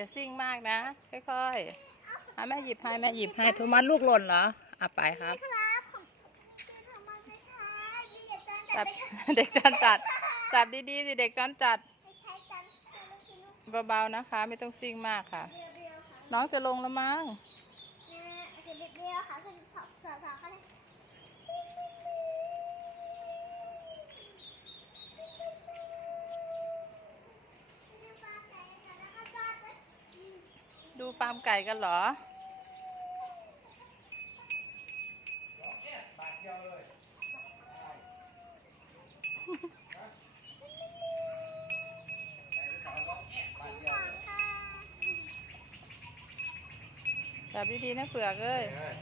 อย่าซิ่งมากนะ ค่อยๆเอาแม่หยิบให้แม่หยิบให้โทมัสลูกหล่นเหรออะไปครับครับผมคือทำมันไหมคะมีเด็กจานจัจับดไหมคะเด็กจอนจัด จับดีๆสิเด็กจอนจัดไม่ใช้จานใช้ลูกชิ้นลูกเบาๆนะคะ ไม่ต้องซิ่งมากค่ะเรียวๆค่ะน้องจะลงแล้วมั้งนะคือเรียวๆค่ะคือสองสองสองเขาเลย ดู ฟาร์มไก่กันเหรอ จับดีๆนะเปลือกเอ้ยเอ้ย